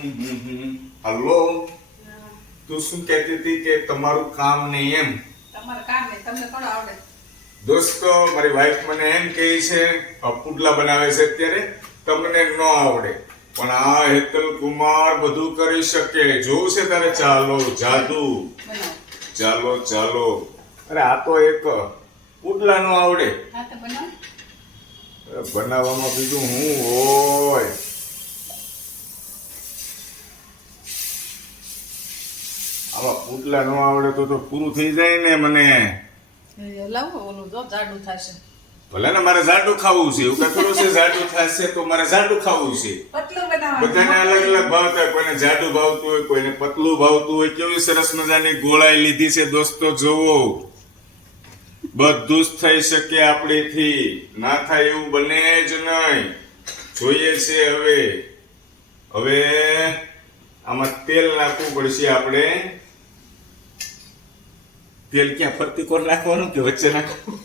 Hello, તું શું કહેતી હતી કે તમારું કામ નહીં એમ? તમારું કામ નહીં, તમને કોણ આવડે? દોસ્તો, મારી વાઈફ મને એમ કહે છે પુડલા બનાવે છે અત્યારે, તમને ન આવડે. પણ આ હેતલ કુમાર બધું કરી શકે. જોવું છે તારે? ચાલો જાદુ, બનાવો. ચાલો ચાલો. અરે આ તો એક પુડલા નો આવડે. હા તો બનાવો. બનાવવામાં બીજું હું હોય? આવા પુડલા નો આવડે તો પૂરું થઈ જાય ને મને. લાવો ઓલું જો જાડું થશે. ભલે ને મારે જાડું ખાવું છે, એવું કઈ થોડું છે જાડું થશે તો મારે જાડું ખાવું છે. પતલું બનાવવાનું. બધાને અલગ અલગ ભાવતા હોય. કોઈને જાડું ભાવતું હોય, કોઈને પતલું ભાવતું હોય. કેવી સરસ મજાની ગોળાઈ લીધી છે દોસ્તો, જોવો. બધું જ થઈ શકે આપણેથી. ના થાય એવું બને જ નહીં. જોઈએ છે હવે આમાં તેલ નાખવું પડશે આપણે. તેલ ક્યાં ફરતી કોર નાખવાનું કે વચ્ચે નાખવાનું?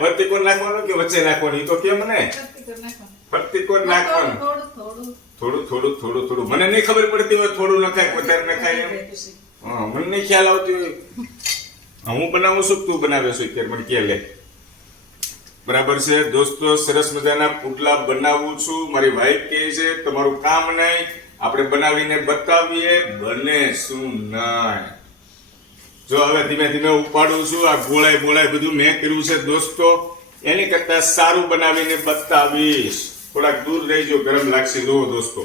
ફરતી કોર નાખવાનું કે વચ્ચે નાખવાનું? એ તો કેમ ને ફરતી કોર નાખવાનું. થોડું થોડું થોડું થોડું. મને નહીં ખબર પડતી હોય થોડું નખાય વધારે નખાય એમ. હા, મને નહીં ખ્યાલ આવતી હોય. હું બનાવું છું, તું બનાવે છું અત્યારે મને કે લે. બરાબર છે દોસ્તો, સરસ મજાના પુડલા બનાવું છું. મારી વાઈફ કહે છે તમારું કામ નહીં, આપણે બનાવીને બતાવીએ. બને શું નહીં. જો હવે ધીમે ધીમે ઉપાડું છું. આ ગોળાઈ બધું મેં કર્યું છે દોસ્તો. એની કરતા સારું બનાવીને બતાવીશ. થોડાક દૂર રહેજો, ગરમ લાગશે. જુઓ દોસ્તો,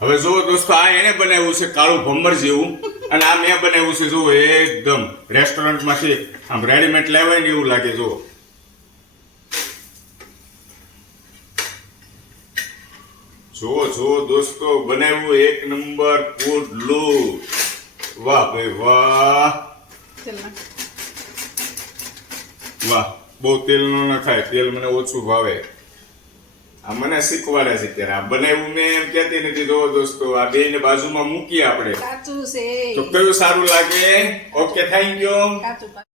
હવે જુઓ દોસ્તો, આ એને બનાવ્યું છે કાળું ભમર જેવું, અને આ મેં બનાવ્યું છે જુઓ એકદમ રેસ્ટોરન્ટ માંથી આમ રેડીમેડ લેવાય ને એવું લાગે. જુઓ જુઓ દોસ્તો, બનાવ્યું એક નંબર પુડલું. વાહ ભાઈ વાહ વાહ. બહુ તેલ નો નખાય, તેલ મને ઓછું ભાવે. આ મને શીખવાડે છે ત્યારે. આ બનાવ્યું મેં એમ કહેતી નથી. જો દોસ્તો, આ બે ને બાજુમાં મૂકીએ આપણે કાચું છે તો કયું સારું લાગે? Okay, thank you. કાચું